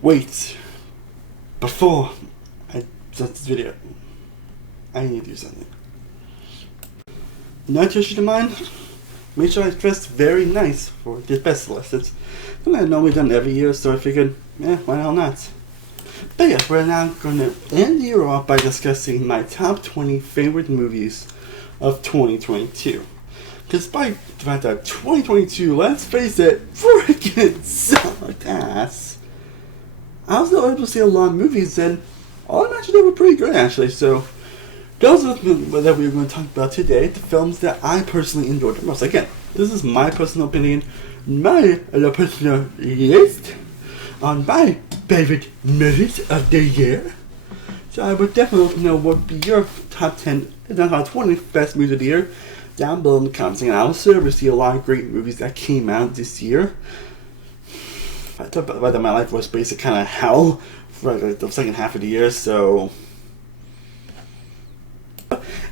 Wait, before I start this video, I need to do something. Not just to mind, make sure I dress very nice for this best list. It's something I've normally done every year, so I figured, why the hell not? But yeah, we're now going to end the year off by discussing my top 20 favorite movies of 2022. Despite the fact that 2022, let's face it, freaking sucked ass, I was still able to see a lot of movies, and all of them actually were pretty good, actually. So, those are the that we're going to talk about today, the films that I personally enjoyed the most. Again, this is my personal opinion, my personal list on my favorite movies of the year. So I would definitely know what would be your top 10, top 20 best movies of the year down below in the comments. And I also see a lot of great movies that came out this year. I thought about that my life was basically kind of hell for like the second half of the year, so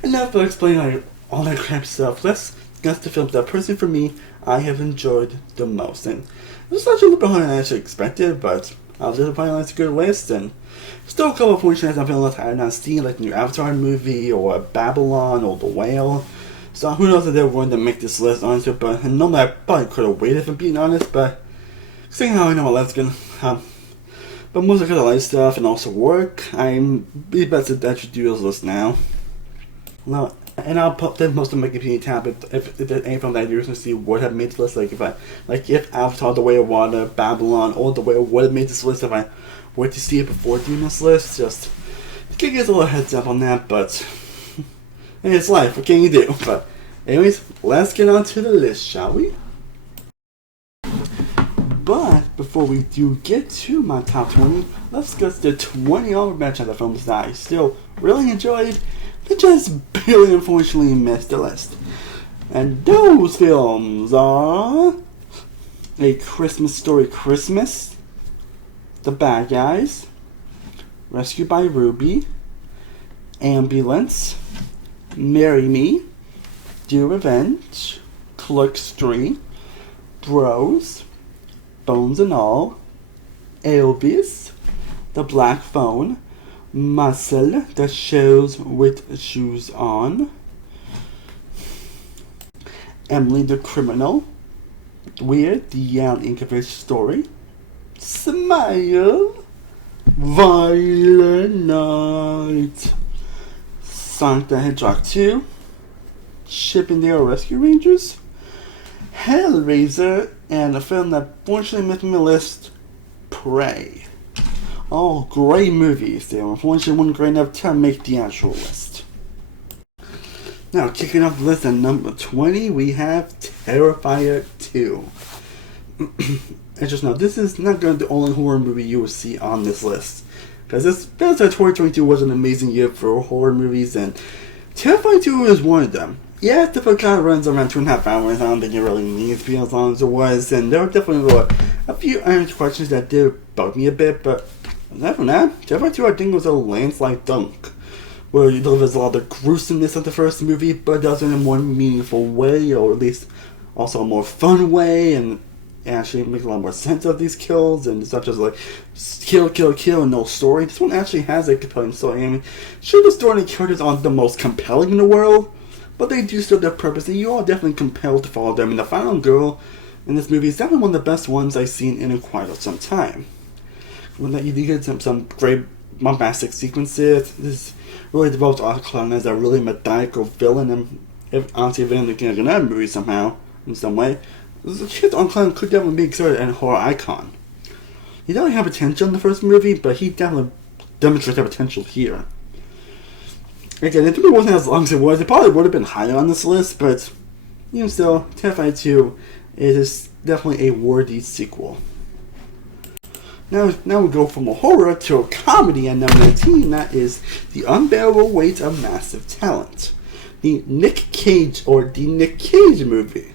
enough to explain like all that crap stuff. Let's discuss the films that personally for me I have enjoyed the most. And it was actually a little bit harder than I actually expected, but I was able to find a good list, and still a couple of fortunates I'm feeling like I have not seen, like the new Avatar movie or Babylon or The Whale. So who knows if they're going to make this list, honestly, but normally I probably could have waited for being honest, but seeing how I know my life's gonna but mostly because I like stuff and also work, I'm be better to actually do this list now. No, and I'll put then most of my community tab if there's any film that I do to see would have made this list. Like if Avatar, The Way of Water, Babylon, or The Whale would have made this list if I were to see it before doing this list. Just give you guys a little heads up on that, but it's life. What can you do? But anyways, let's get on to the list, shall we? But before we do get to my top 20, let's discuss the 20 honorable mentions of films that I still really enjoyed, but just barely unfortunately missed the list. And those films are A Christmas Story Christmas, The Bad Guys, Rescued by Ruby, Ambulance, Marry Me, Do Revenge, Clerks 3, Bros, Bones and All, Elvis, The Black Phone, Muscle, The Shows with Shoes On, Emily the Criminal, Weird, The Young Incafish Story, Smile, Violent Night, Sonic the Hedgehog 2, Chip and Dale Rescue Rangers, Hellraiser, and a film that fortunately missed my list, Prey. All great movies. They unfortunately weren't great enough to make the actual list. Now, kicking off the list at number 20, we have Terrifier 2. And just know, this is not going to be the only horror movie you will see on this list. Because this feels like 2022 was an amazing year for horror movies, and Terrifier 2 is one of them. Yeah, the film kind of runs around 2.5 hours. I don't think it really needs to be as long as it was, and there were definitely a few unanswered questions that did bug me a bit, but other than that, Terrifier 2 I think was a landslide dunk, where it delivers a lot of the gruesomeness of the first movie, but does it in a more meaningful way, or at least also a more fun way, and actually makes a lot more sense of these kills, and it's not just like kill, kill, kill, and no story. This one actually has a compelling story. I mean, sure, the story and the characters aren't the most compelling in the world, but they do serve their purpose, and you are definitely compelled to follow them. And the final girl in this movie is definitely one of the best ones I've seen in quite some time. When you get some great bombastic sequences, this really develops Arthur Clown as a really maniacal villain, and honestly a villain in another movie somehow, in some way. Arthur Clown could definitely be considered a horror icon. He definitely had potential in the first movie, but he definitely demonstrates that potential here. Again, if the movie wasn't as long as it was, it probably would have been higher on this list, but still, Terrifier 2 is definitely a worthy sequel. Now we go from a horror to a comedy at number 19. That is The Unbearable Weight of Massive Talent, the Nick Cage movie.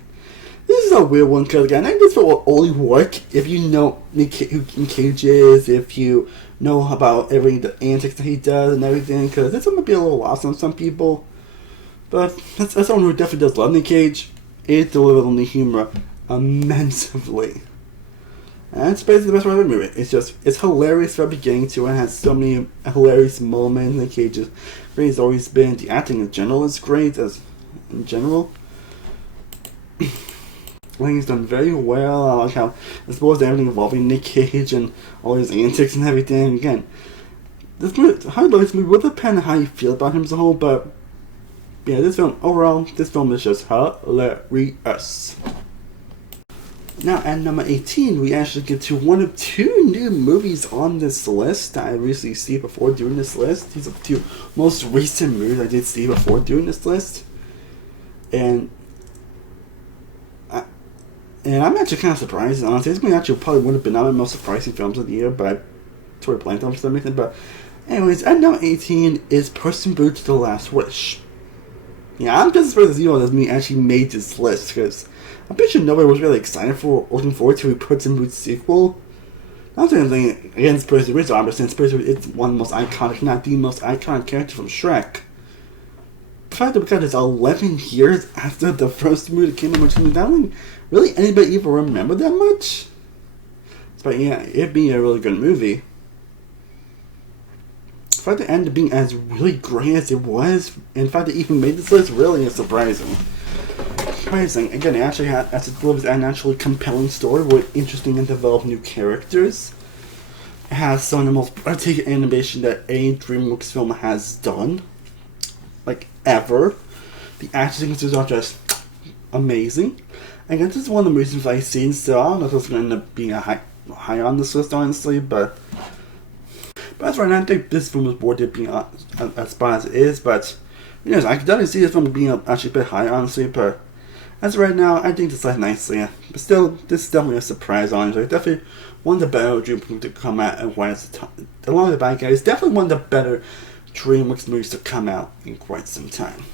This is a weird one because again, I think this will only work if you know who Nick Cage is, if you know about the antics that he does and everything, because this one might be a little lost on some people. But as someone who definitely does love Nick Cage, it delivers on the humor immensely. And that's basically the best part of the movie. It's hilarious from the beginning to it. It has so many hilarious moments. The Cage is great as always been. The acting in general is great in general. I think he's done very well. I like how, as well as everything involving Nick Cage and all his antics and everything. Again, how you love this movie will depend on how you feel about him as a whole, but yeah, this film is just hilarious. Now, at number 18, we actually get to one of two new movies on this list that I recently see before doing this list. These are the two most recent movies I did see before doing this list. And I'm actually kind of surprised, honestly. This movie actually probably would have been one of the most surprising films of the year, but I totally blanked on for some reason. But anyways, at number 18 is Puss in Boots: The Last Wish. Yeah, I'm just surprised as you know that me actually made this list, because I'm pretty sure nobody was really looking forward to a Puss in Boots sequel. Not saying anything against Puss in Boots, since Puss in Boots is one of the most iconic, if not the most iconic character from Shrek. The fact that we got this 11 years after the first movie that came out, which I don't think really anybody even remember that much. But yeah, it being a really good movie. The fact that it ended up being as really great as it was, and the fact that it even made this list really is surprising. Again, it actually delivers an actually compelling story with interesting and developed new characters. It has some of the most breathtaking animation that any DreamWorks film has done, like ever. The action sequences are just amazing. Again, this is one of the reasons I've seen, so I don't know if it's going to end up being a high on this list, honestly, but as right now, I think this film was worthy of being as far as it is, but I can definitely see this film being actually a bit high, honestly, but as of right now, I think this left nicely. But still, this is definitely a surprise, honestly. Definitely one of the better DreamWorks to come out, and along with the bad guys, definitely one of the better DreamWorks movies to come out in quite some time.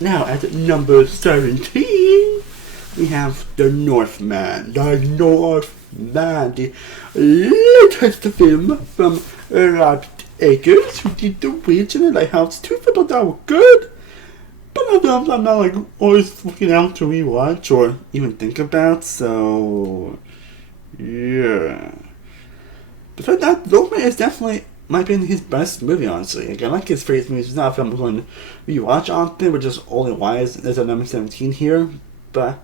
Now, at number 17, we have The Northman. The Northman, the latest film from Rob Akers, who did The Witch and The Lighthouse. Two films that were good, but films I'm not like always looking out to rewatch or even think about, so yeah. But for that, Northman is definitely, in my opinion, his best movie, honestly. Again, like his favorite movies, it's not a film I'm going to rewatch often, which is only why it's at number 17 here. But,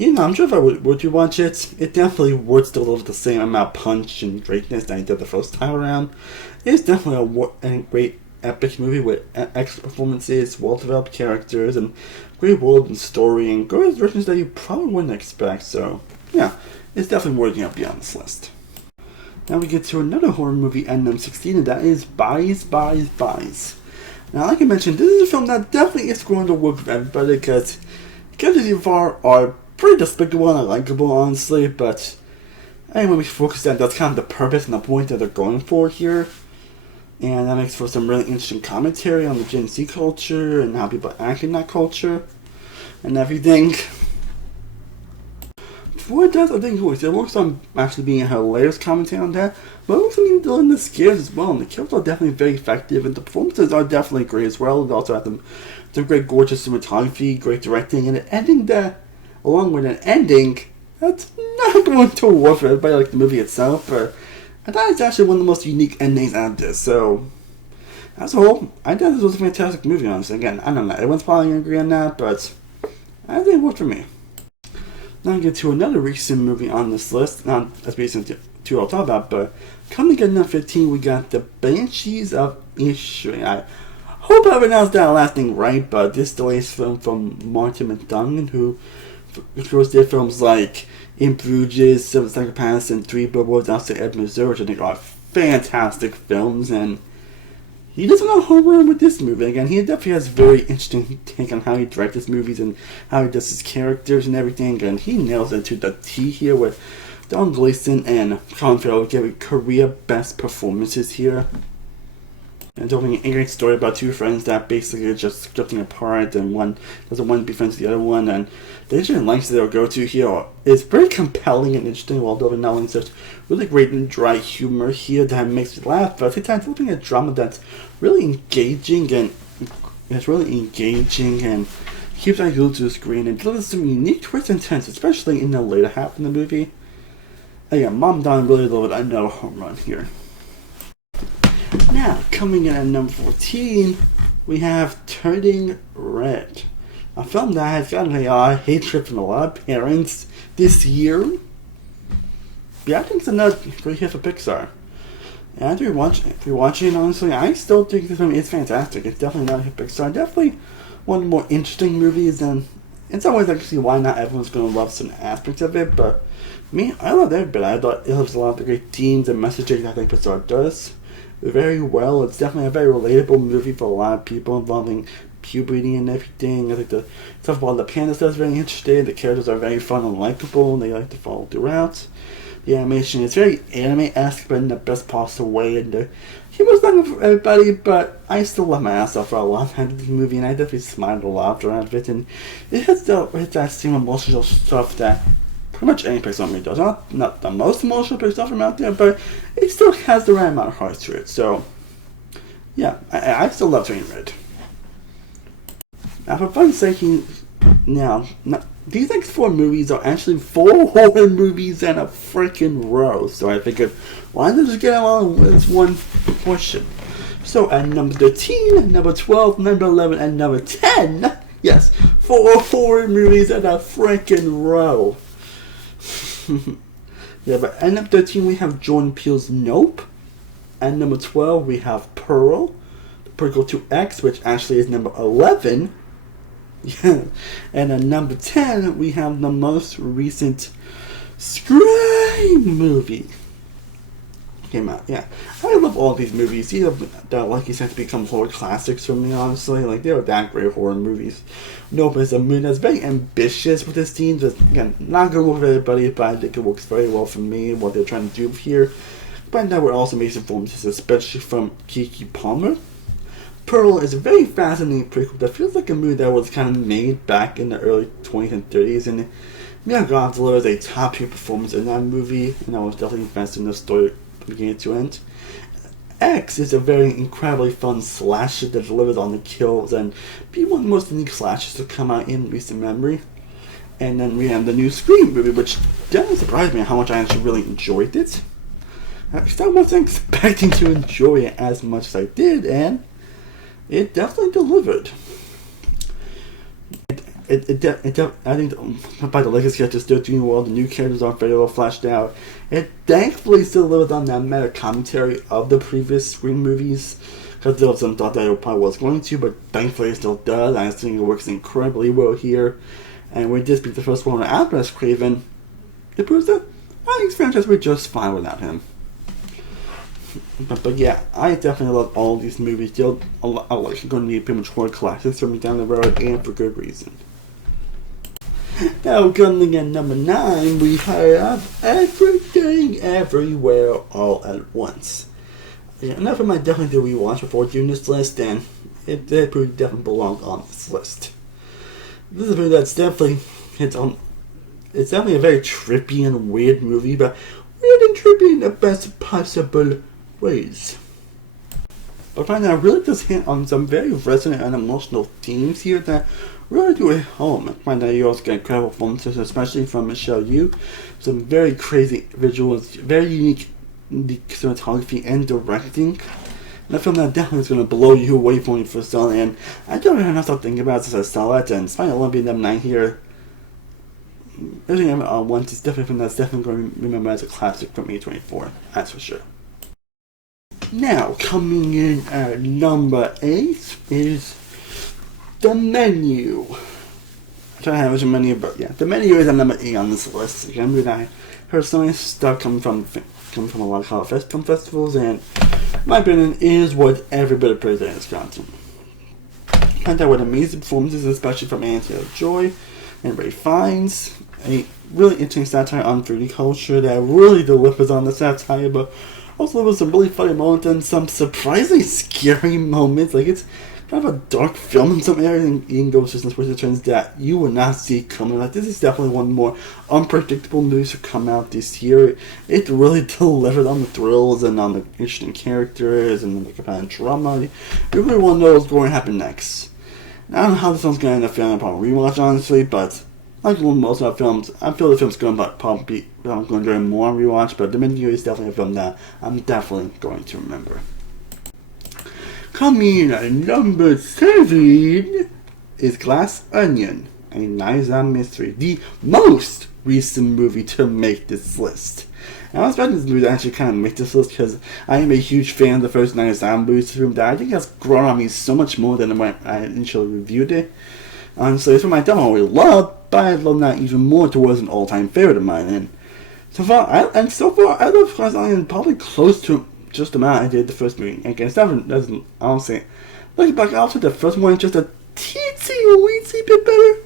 I'm sure if I would rewatch it, it definitely would still deliver the same amount of punch and greatness that I did the first time around. It's definitely a great epic movie with excellent performances, well-developed characters, and great world and story, and great directions that you probably wouldn't expect. So, yeah, it's definitely worthy of being on this list. Now we get to another horror movie at number 16, and that is Banshees. Now, like I mentioned, this is a film that definitely is going to work with everybody, because characters so far are pretty despicable and unlikable, honestly, but anyway, we focus on that's kind of the purpose and the point that they're going for here. And that makes for some really interesting commentary on the Gen Z culture and how people act in that culture and everything. For it does, I think it works on actually being a hilarious commentary on that, but it works on even dealing the scares as well. And the kills are definitely very effective, and the performances are definitely great as well. They also have some great, gorgeous cinematography, great directing, and an ending that, along with an ending that's not going to work for everybody like the movie itself, but I thought it's actually one of the most unique endings out there. So, as a whole, I thought this was a fantastic movie, honestly. Again, I don't know, everyone's probably going to agree on that, but I think it worked for me. Now I get to another recent movie on this list, not as recent to I'll talk about, but coming at number 15, we got The Banshees of Inisherin. I hope I pronounced that last thing right, but this is the latest film from Martin McDonagh, who of course did films like In Bruges, Seven Psychopaths, and Three Billboards Outside Ebbing, Missouri, which I think are fantastic films, and he does a lot of horror with this movie. Again, he definitely has a very interesting take on how he directs his movies and how he does his characters and everything, and he nails it to the T here with Don Gleason and Colin Farrell giving career best performances here. And telling a great story about two friends that basically are just drifting apart, and one doesn't want to be friends with the other one, and the interesting lengths they'll go to here is very compelling and interesting, while delivering not only such really great and dry humor here that makes you laugh, but at the same time delivering a drama that's really engaging and keeps on glued to the screen and delivers some unique twists and turns, especially in the later half of the movie. Again, Mom Don really delivered another home run here. Now, coming in at number 14, we have Turning Red. A film that has gotten a hatred from a lot of parents this year. Yeah, I think it's another great hit for Pixar. And after rewatching it, honestly, I still think this film is fantastic. It's definitely not a hit Pixar. Definitely one of the more interesting movies, and in some ways I can see why not everyone's going to love some aspects of it, but me, I loved every bit. I thought it has a lot of the great themes and messages I think Pixar does very well. It's definitely a very relatable movie for a lot of people involving puberty and everything. I think the stuff about the Panther is very interesting. The characters are very fun and likable, and they like to follow throughout. The animation is very anime-esque, but in the best possible way, and the humor's not for everybody, but I still love my ass off for a long time of this movie, and I definitely smiled a lot around it, and it has that same emotional stuff that pretty much any Pixar movie does. Not the most emotional Pixar film out there, but it still has the right amount of heart to it, so yeah, I still love Turning Red. Now, for fun's sake, these next 4 movies are actually 4 horror movies in a freaking row. So I figured, why not just get along with this one portion? So at number 13, number 12, number 11, and number 10, yes, 4 horror movies in a freaking row. Yeah, but at number 13 we have Jordan Peele's Nope. At number 12 we have Pearl, the prequel to X, which actually is number 11. Yeah, and at number 10 we have the most recent Scream movie. Came out, yeah. I love all these movies. These are like you said to become horror classics for me, honestly. Like, they're that great horror movies. Nope is a movie that's very ambitious with its themes. Again, not gonna work for everybody, but I think it works very well for me, what they're trying to do here. But that would also make some performances, especially from Keke Palmer. Pearl is a very fascinating prequel that feels like a movie that was kind of made back in the early 20s and 30s, and Mia Goth delivers a top-tier performance in that movie, and I was definitely invested in the story from beginning to end. X is a very incredibly fun slasher that delivers on the kills and be one of the most unique slashers to come out in recent memory. And then we have the new Scream movie, which definitely surprised me how much I actually really enjoyed it. I wasn't expecting to enjoy it as much as I did, and it definitely delivered. I think by the legacy characters still doing well, the new characters are very well fleshed out. It thankfully still delivers on that meta commentary of the previous Scream movies, because there was some thought that it probably was going to, but thankfully it still does. I think it works incredibly well here. And with this being the first one after Wes Craven, it proves that I think this franchise would just fine without him. But yeah, I definitely love all of these movies. They're going to be pretty much horror classics for me down the road, and for good reason. Now, coming in number 9, we have Everything Everywhere All at Once. Yeah, enough of my definitely do rewatch before doing this list, and it definitely belongs on this list. This is a movie that's definitely it's definitely a very trippy and weird movie, but weird and trippy in the best possible ways. But I find that it really does hit on some very resonant and emotional themes here that really do it home. I find that you also get incredible performances, especially from Michelle Yeoh. Some very crazy visuals, very unique cinematography and directing. And I feel that definitely is going to blow you away from when you first saw it. And I don't know enough to think about it since I saw it. And despite it being number 9 here, Everything Ever All at Once is definitely something that's definitely going to remember as a classic from A24. That's for sure. Now, coming in at number 8 is The Menu. I don't have a menu, but yeah, The Menu is at number 8 on this list. Again, movie that I heard some nice stuff coming from a lot of film festivals, and my opinion is what every bit of praise has gotten. And that with amazing performances, especially from Anya Taylor-Joy and Ray Fiennes. A really interesting satire on foodie culture that really delivers on the satire, but also with some really funny moments and some surprisingly scary moments. Like, it's kind of a dark film in some areas, and even goes to some twists and turns that you would not see coming. Like, this is definitely one of the more unpredictable movies to come out this year. It really delivered on the thrills and on the interesting characters and the kind of drama. You really want to know what's going to happen next. I don't know how this one's going to end up feeling upon rewatch, honestly, but like most of our films, I feel the film's going to probably be I'm going to enjoy more on rewatch, but Pinocchio is definitely a film that I'm definitely going to remember. Coming in at number 7 is Glass Onion, a Knives Out mystery, the most recent movie to make this list. And I was expecting this movie to actually kind of make this list because I am a huge fan of the first Knives Out movies film that I think has grown on me so much more than when I initially reviewed it. Honestly, it's one I don't really love, but I love that even more towards an all-time favorite of mine. And so far, I love Glass Onion probably close to just the amount I did the first movie. Again, doesn't honestly looking back after the first one, just a teensy bit better.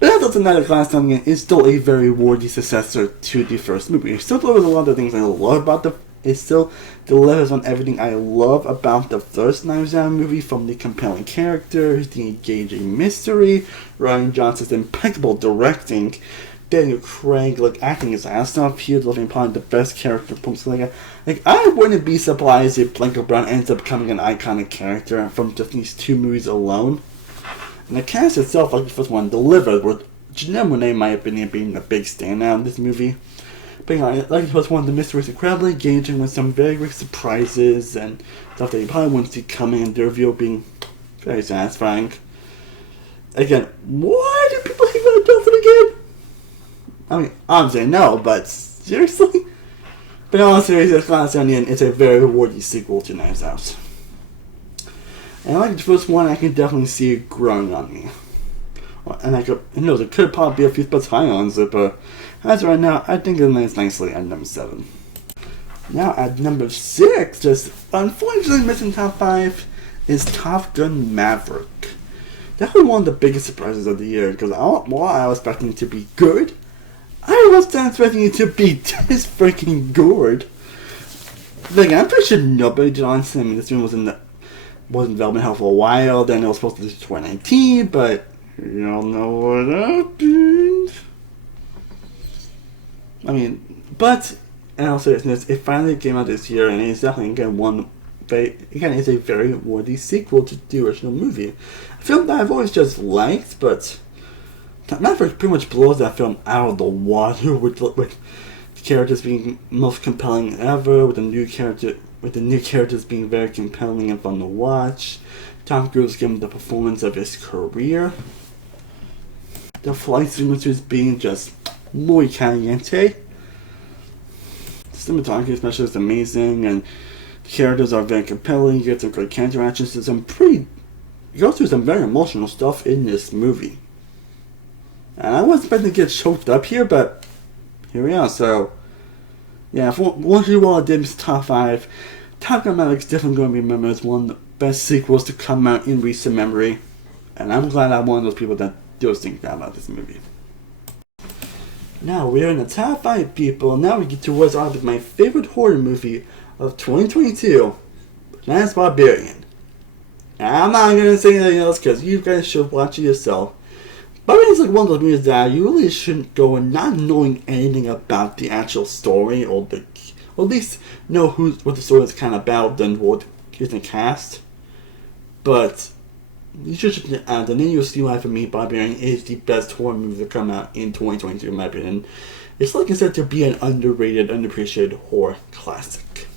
But that doesn't matter. Glass Onion is still a very worthy successor to the first movie. It still delivers a lot of the things I love about it still delivers on everything I love about the first Knives Out movie, from the compelling characters, the engaging mystery, Rian Johnson's impeccable directing, Daniel Craig acting his ass off here, delivering probably the best character performance. I wouldn't be surprised if Blanco Brown ends up becoming an iconic character from just these two movies alone. And the cast itself, like the first one, delivered, with Janelle Monáe, in my opinion, being a big standout in this movie. But like the first one, the mystery is incredibly engaging with some very great surprises and stuff that you probably wouldn't see coming, and the reveal being very satisfying. Again, why do people hate Van Dolphin again? I mean, obviously no, but seriously? But in all seriousness, Glass Onion is a very worthy sequel to Knives Out. And like the first one, I can definitely see it growing on me. And it could probably be a few spots high on it, but as of right now, I think it lands nicely at number 7. Now at number 6, just unfortunately missing top 5, is Top Gun Maverick. Definitely one of the biggest surprises of the year, because while I was expecting it to be good, I wasn't expecting it to be this freaking good. I'm pretty sure nobody did, honestly. I mean, this film was in development hell for a while, then it was supposed to be 2019, but you all know what happened. I mean, but in all seriousness, it finally came out this year, and it's definitely it's a very worthy sequel to the original movie. A film that I've always just liked, but Maverick pretty much blows that film out of the water with the characters being most compelling ever, with the new characters being very compelling and fun to watch. Tom Cruise giving the performance of his career. The flight sequences being just muy caliente. The cinematography especially is amazing, and the characters are very compelling. You get some great character actions. You go through some very emotional stuff in this movie. And I wasn't expecting to get choked up here, but here we are. So, yeah, once you all did this top 5, Top Gun Maverick is definitely going to be remembered as one of the best sequels to come out in recent memory. And I'm glad I'm one of those people that does think that about this movie. Now we're in the top 5, people. Now we get to what's obviously my favorite horror movie of 2022. That's Barbarian. And I'm not going to say anything else because you guys should watch it yourself. Barbarian is one of those movies that you really shouldn't go in not knowing anything about the actual story, or at least know what the story is kind of about than what is in the cast. But you should check it out, and then you'll see why for me Barbarian is the best horror movie to come out in 2022 in my opinion. It's considered to be an underrated, underappreciated horror classic.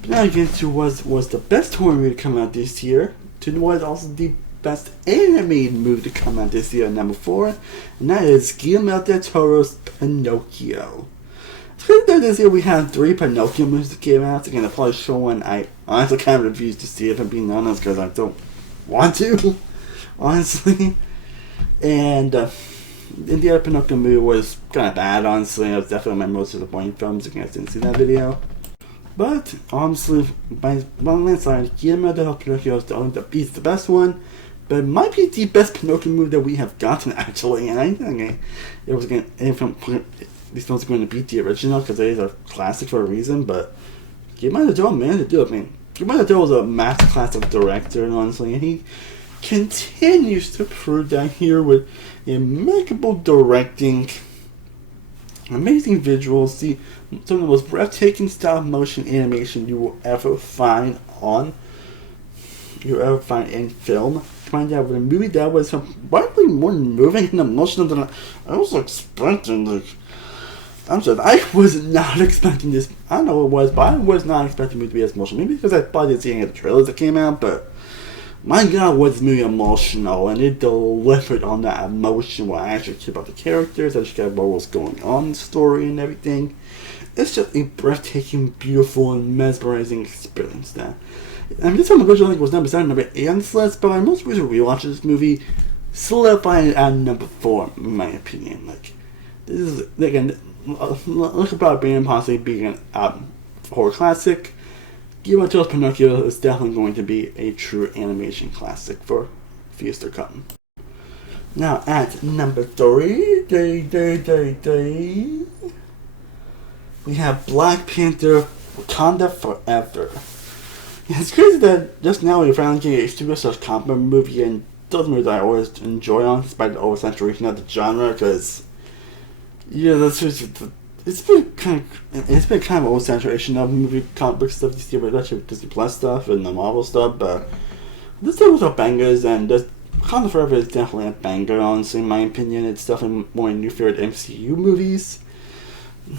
But now you get to what was the best horror movie to come out this year, to what is also the best animated movie to come out this year, number 4, and that is Guillermo del Toro's Pinocchio. So this year we had 3 Pinocchio movies that came out. Again, the probably show one I honestly kind of refuse to see, if I'm being honest, because I don't want to, honestly. And the other Pinocchio movie was kind of bad, honestly. It was definitely my most disappointing films. Again, I didn't see that video. But honestly, by one landslide, Guillermo del Toro's Pinocchio is the best one. But it might be the best Pinocchio movie that we have gotten, actually. And I think this film's going to beat the original because it is a classic for a reason. But Guillermo del Toro managed to do it. I mean, Guillermo del Toro is a masterclass of director, honestly, and he continues to prove that here with impeccable directing, amazing visuals, some of the most breathtaking stop motion animation you will ever find on you ever find in film. Find out with a movie that was surprisingly more moving and emotional than I was expecting. Like, I'm sorry, I was not expecting this. I don't know what it was, but I was not expecting it to be as emotional. Maybe because I probably didn't see any of the trailers that came out, but my God, was this movie emotional, and it delivered on that emotion where I actually care about the characters, I just care about what's going on in the story and everything. It's just a breathtaking, beautiful, and mesmerizing experience now. I mean, this one originally was number 7, number 8 on this list, but my most recent rewatch of this movie solidified it at number 4, in my opinion. Like, this is, again, look at Barbarian possibly being a horror classic. Guillermo del Toro's Pinocchio is definitely going to be a true animation classic for years to come. Now, at number 3, we have Black Panther Wakanda Forever. Yeah, it's crazy that just now we finally get a super such comic movie, and those movies I always enjoy on, despite the oversaturation of the genre, because yeah, that's just, it's been kind of oversaturation of movie comic book stuff this year, but especially Disney Plus stuff and the Marvel stuff. But this stuff was all bangers, and this Wakanda Forever is definitely a banger. Honestly, in my opinion, it's definitely one of my new favorite MCU movies.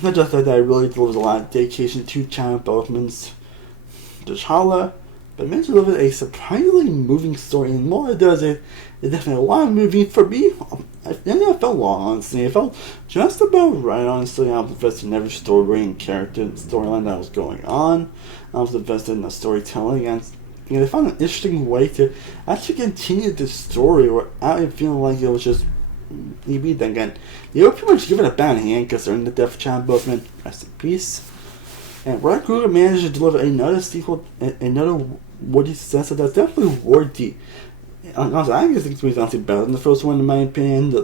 Not just that I really delivers a lot of dedication to Chadwick Boseman's T'Challa, but it managed to deliver a surprisingly moving story, and more it does it, it's definitely a lot of moving for me. I felt long, honestly. It felt just about right, honestly. I was invested in every story and character and storyline that was going on. I was invested in the storytelling, and they found an interesting way to actually continue the story without it feeling like it was just maybe then again. They were pretty much given a bad hand concerning the death of Chadwick Boseman. Rest in peace. And Ryan Coogler managed to deliver another sequel, another Woody successor that's definitely worthy. Honestly, I think this movie's honestly better than the first one, in my opinion.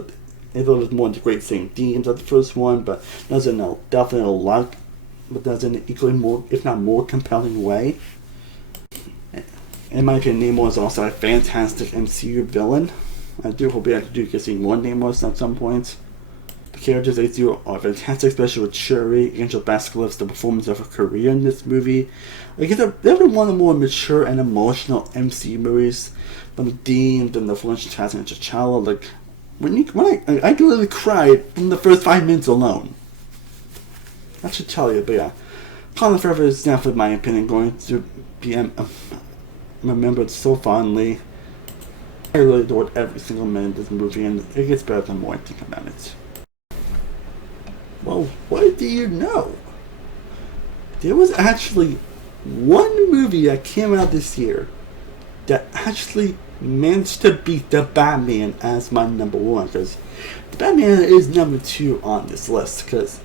It delivers more into great same themes of the first one, but does it in definitely a lot, but does it in an equally more, if not more, compelling way. In my opinion, Namor is also a fantastic MCU villain. I do hope we actually do get seeing more Namor at some point. The characters they do are fantastic, especially with Shuri, Angel Basilisk's the performance of her career in this movie. Like, it's definitely one of the more mature and emotional MCU movies. From the themes and the influential casting of T'Challa, like, I literally cried from the first 5 minutes alone. I should tell you, but yeah. Wakanda Forever is definitely, in my opinion, going to be remembered so fondly. I really adored every single minute of this movie, and it gets better the more I think about it. Well, what do you know? There was actually one movie that came out this year that actually managed to beat the Batman as my number 1, because the Batman is number 2 on this list, because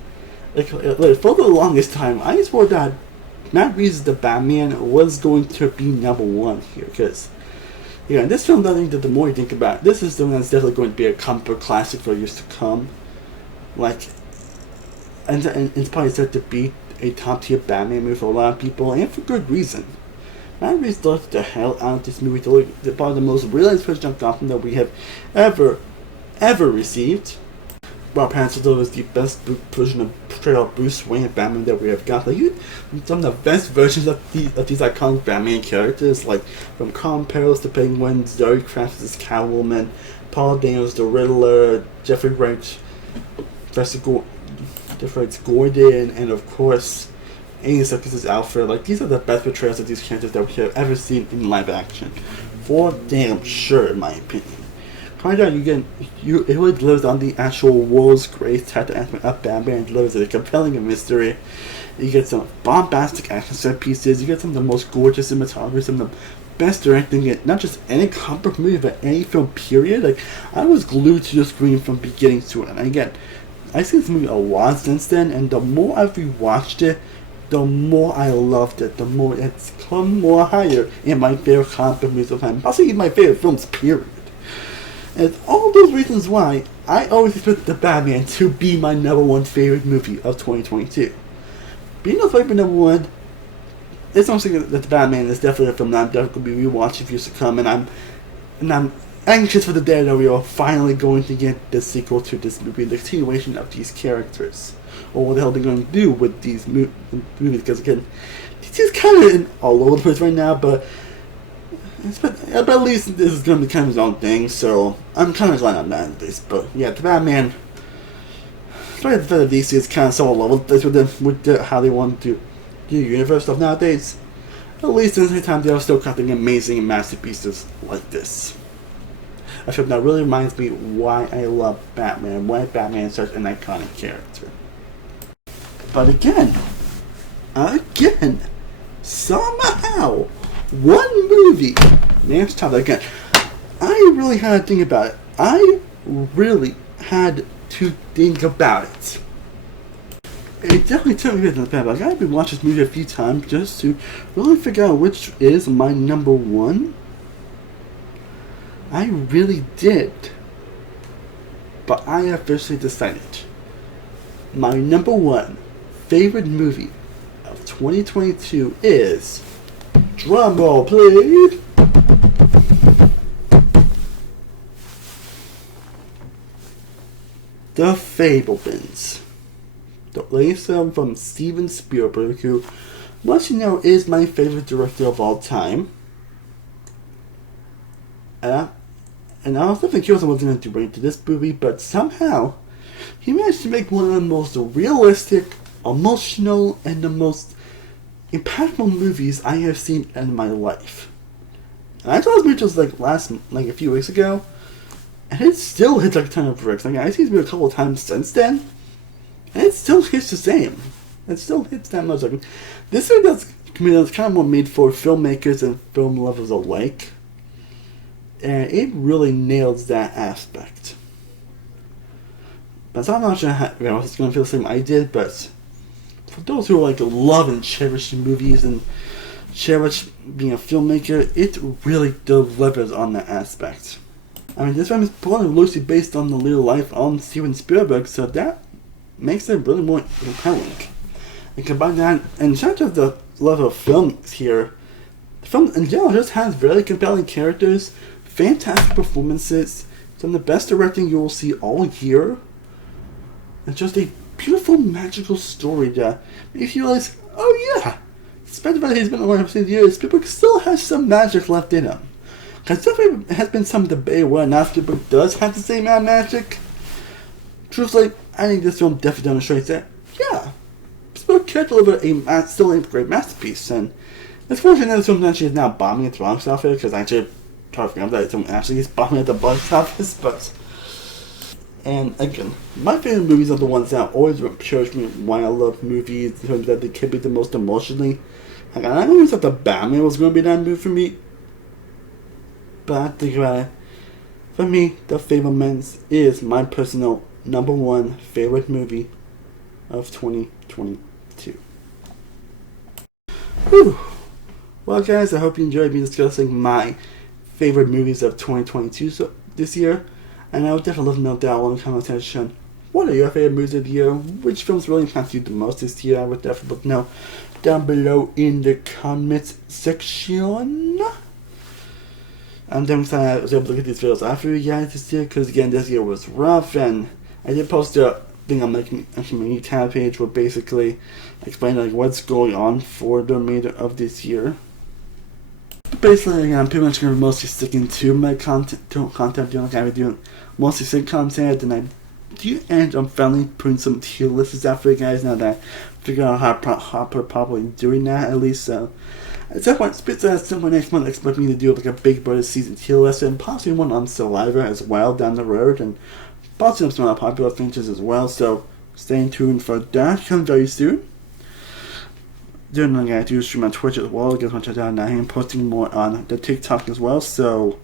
like, for the longest time I swore that Matt Reeves' The Batman was going to be number 1 here, because this film, I think that the more you think about it, this is the one that's definitely going to be a comic book classic for years to come. Like, and it's probably set to be a top tier Batman movie for a lot of people, and for good reason. Matt Reeves does the hell out of this movie, probably the most realized version of Gotham that we have ever received. Rob Pattinson delivers the best version of portrayal of Bruce Wayne and Batman that we have got. Like, some of the best versions of these iconic Batman characters, like from Colin Farrell's the Penguin, Zoe Kravitz' Catwoman, Paul Dano's the Riddler, Jeffrey Wright's Gordon, and of course Andy Serkis' Alfred. Like, these are the best portrayals of these characters that we have ever seen in live action, for damn sure, in my opinion. Find out it really delivers on the actual world's greatest character aspect of Batman, and delivers a compelling mystery. You get some bombastic action set pieces, you get some of the most gorgeous cinematography, some of the best directing in not just any comic book movie, but any film period. Like, I was glued to the screen from beginning to end. And again, I've seen this movie a lot since then, and the more I've rewatched it, the more I loved it, the more it's come more higher in my favorite comic book movies of time, possibly in my favorite films, period. And all those reasons why I always expect The Batman to be my number 1 favorite movie of 2022. Being a favorite number 1, it's something that The Batman is definitely a film that I'm definitely going to be rewatching for years to come, and I'm anxious for the day that we are finally going to get the sequel to this movie, the continuation of these characters, or what the hell they're going to do with these movies, because again, it's just kind of all over the place right now, but But at least this is going to be kind of his own thing, so I'm kind of glad I'm not in this. But yeah, the Batman, the fact that DC is kind of so all over this with how they want to do universe stuff nowadays. At least in the time, they are still crafting amazing masterpieces like this. I feel that really reminds me why I love Batman, why Batman is such an iconic character. But again, somehow, one movie managed to top that again. I really had to think about it. I really had to think about it. It definitely took me a bit in the past, but I gotta be watching this movie a few times just to really figure out which is my number one. I really did. But I officially decided my number one favorite movie of 2022 is, drumroll please, The Fablemans. The latest film from Steven Spielberg, who, once you know, is my favorite director of all time. And I was definitely curious what was going to do into this movie, but somehow he managed to make one of the most realistic, emotional, and the most impactful movies I have seen in my life. And I saw this movie just like a few weeks ago, and it still hits like a ton of bricks. Like, I've seen this movie a couple of times since then, and it still hits the same. It still hits that much. Like, this movie that's kind of more made for filmmakers and film lovers alike. And it really nails that aspect. But I'm not sure how it's going to feel the same I did, but for those who love and cherish movies and cherish being a filmmaker, it really delivers on that aspect. I mean, this film is probably loosely based on the real life on Steven Spielberg, so that makes it really more compelling. And combine that, and not just the level of films here, the film in general just has very compelling characters, fantastic performances, some of the best directing you will see all year, and just a beautiful, magical story that makes you realize, oh yeah, despite the fact that he's been around for 6 years, Spielberg still has some magic left in him. Because there has been some debate whether or not Spielberg does have the same amount of magic. Truthfully, I think this film definitely demonstrates that, yeah, Spielberg can deliver still a great masterpiece, and it's fortunate that this film actually is now bombing at the box office, because I actually totally forgot that this actually is bombing at the box office, but... And again, my favorite movies are the ones that always cherish me why I love movies, in terms that they can be the most emotionally. Like, I always thought the Batman was going to be that movie for me, but I think about it. For me, The Fablemans is my personal number one favorite movie of 2022. Whew. Well guys, I hope you enjoyed me discussing my favorite movies of 2022 this year. And I would definitely love to know down in the comment section, what are your favorite movies of the year? Which films really impacted you the most this year? I would definitely love to know down below in the comments section. I'm definitely excited I was able to look at these videos after you guys this year, because again, this year was rough, and I did post a thing on my community tab page where basically explaining what's going on for the remainder of this year. Basically, I'm pretty much going to be mostly sticking to my content doing like I've been doing mostly sync content, and I'm finally putting some tier lists out for you guys now that I figured out how probably doing that at least. So at some point next month, expect me to do a Big Brother season tier list, and possibly one on Survivor as well down the road, and possibly some other popular features as well. So stay tuned for that. Come very soon. Doing like I do stream on Twitch as well. Get on check out now. I'm posting more on the TikTok as well. So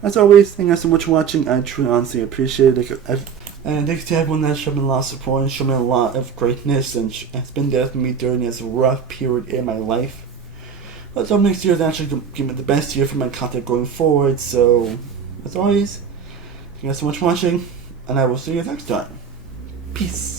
as always, thank you guys so much for watching. I truly honestly appreciate it. And thanks to everyone that's shown me a lot of support and shown me a lot of greatness and has been there for me during this rough period in my life. Let's hope next year is actually going to give me the best year for my content going forward. So as always, thank you guys so much for watching, and I will see you next time. Peace.